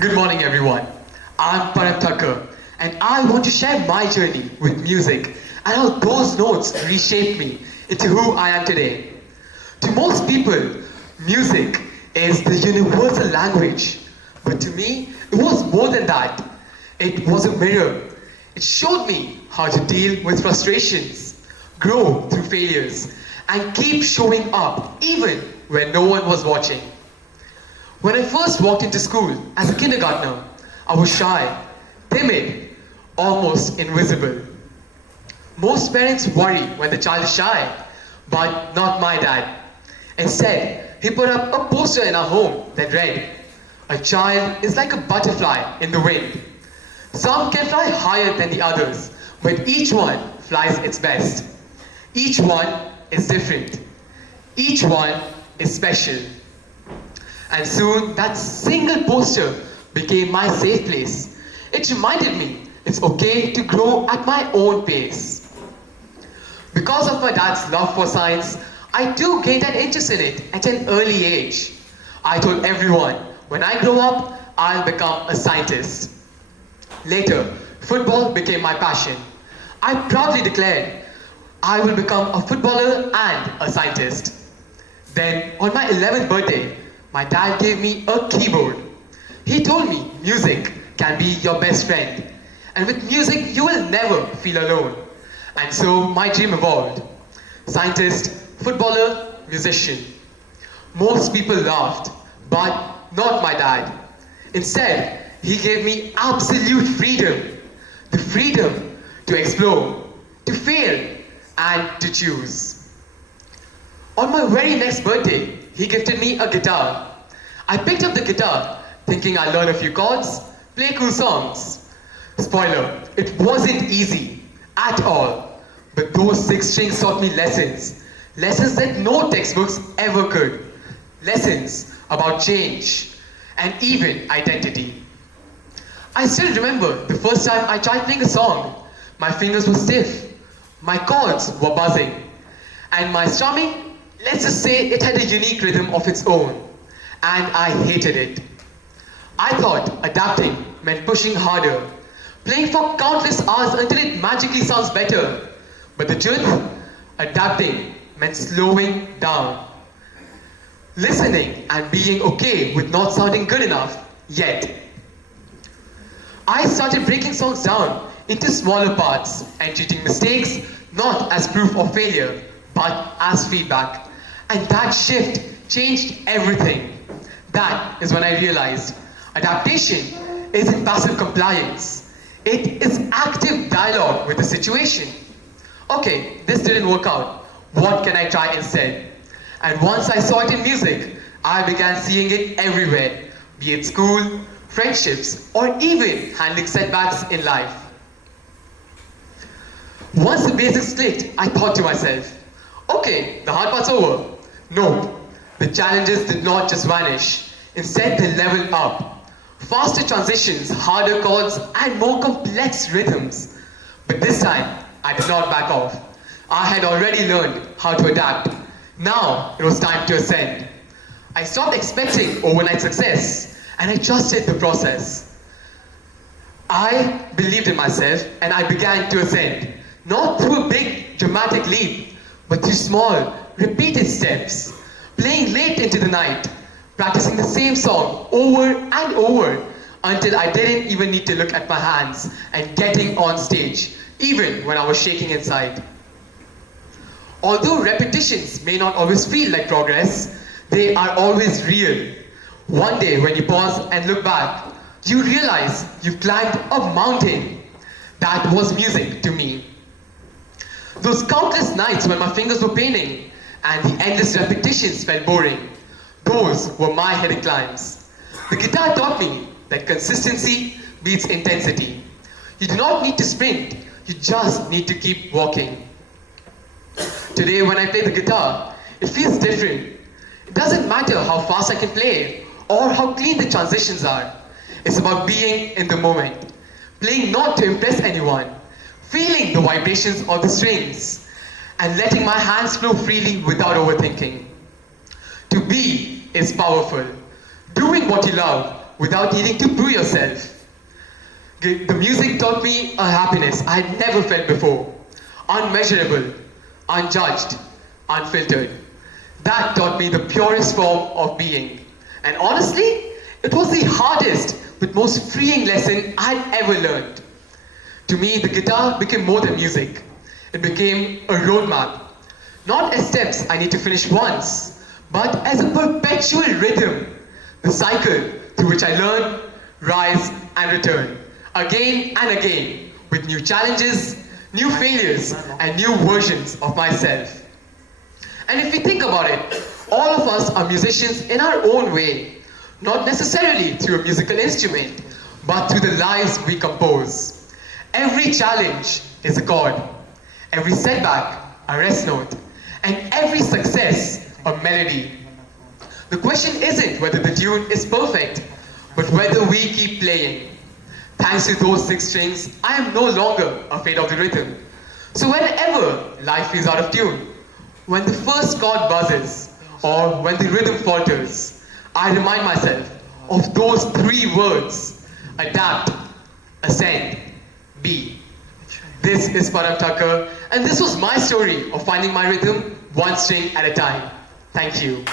Good morning, everyone. I'm Param Thakker, and I want to share my journey with music and how those notes reshaped me into who I am today. To most people, music is the universal language, but to me, it was more than that. It was a mirror. It showed me how to deal with frustrations, grow through failures, and keep showing up even when no one was watching. When I first walked into school as a kindergartner, I was shy, timid, almost invisible. Most parents worry when the child is shy, but not my dad. Instead, he put up a poster in our home that read, "A child is like a butterfly in the wind. Some can fly higher than the others, but each one flies its best. Each one is different. Each one is special." And soon, that single poster became my safe place. It reminded me it's okay to grow at my own pace. Because of my dad's love for science, I too gained an interest in it at an early age. I told everyone, when I grow up, I'll become a scientist. Later, football became my passion. I proudly declared, I will become a footballer and a scientist. Then, on my 11th birthday, my dad gave me a keyboard. He told me music can be your best friend. And with music, you will never feel alone. And so my dream evolved. Scientist, footballer, musician. Most people laughed, but not my dad. Instead, he gave me absolute freedom. The freedom to explore, to fail, and to choose. On my very next birthday, he gifted me a guitar. I picked up the guitar, thinking I'd learn a few chords, play cool songs. Spoiler, it wasn't easy, at all. But those 6 strings taught me lessons. Lessons that no textbooks ever could. Lessons about change, and even identity. I still remember the first time I tried playing a song. My fingers were stiff, my chords were buzzing, and my strumming, let's just say it had a unique rhythm of its own, and I hated it. I thought adapting meant pushing harder, playing for countless hours until it magically sounds better. But the truth, adapting meant slowing down, listening and being okay with not sounding good enough yet. I started breaking songs down into smaller parts and treating mistakes not as proof of failure, but as feedback. And that shift changed everything. That is when I realized adaptation isn't passive compliance. It is active dialogue with the situation. Okay, this didn't work out. What can I try instead? And once I saw it in music, I began seeing it everywhere, be it school, friendships, or even handling setbacks in life. Once the basics clicked, I thought to myself, okay, the hard part's over. No, the challenges did not just vanish. Instead, they leveled up. Faster transitions, harder chords, and more complex rhythms. But this time, I did not back off. I had already learned how to adapt. Now, it was time to ascend. I stopped expecting overnight success, and I trusted the process. I believed in myself, and I began to ascend. Not through a big, dramatic leap, but through small, repeated steps. Playing late into the night, practicing the same song over and over until I didn't even need to look at my hands and getting on stage, even when I was shaking inside. Although repetitions may not always feel like progress, they are always real. One day when you pause and look back, you realize you've climbed a mountain. That was music to me. Those countless nights when my fingers were paining and the endless repetitions felt boring, those were my hidden climbs. The guitar taught me that consistency beats intensity. You do not need to sprint, you just need to keep walking. Today when I play the guitar, it feels different. It doesn't matter how fast I can play or how clean the transitions are. It's about being in the moment, playing not to impress anyone, feeling the vibrations of the strings, and letting my hands flow freely without overthinking. be is powerful. Doing what you love without needing to prove yourself. The music taught me a happiness I had never felt before. Unmeasurable, unjudged, unfiltered. That taught me the purest form of being. And honestly, it was the hardest but most freeing lesson I'd ever learned. To me, the guitar became more than music. It became a roadmap. Not as steps I need to finish once, but as a perpetual rhythm. The cycle through which I learn, rise, and return. Again and again, with new challenges, new failures, and new versions of myself. And if we think about it, all of us are musicians in our own way. Not necessarily through a musical instrument, but through the lives we compose. Every challenge is a chord, every setback a rest note, and every success a melody. The question isn't whether the tune is perfect, but whether we keep playing. Thanks to those 6 strings, I am no longer afraid of the rhythm. So whenever life is out of tune, when the first chord buzzes, or when the rhythm falters, I remind myself of those 3 words: adapt, ascend, be. This is Param Thakker, and this was my story of finding my rhythm 1 string at a time. Thank you.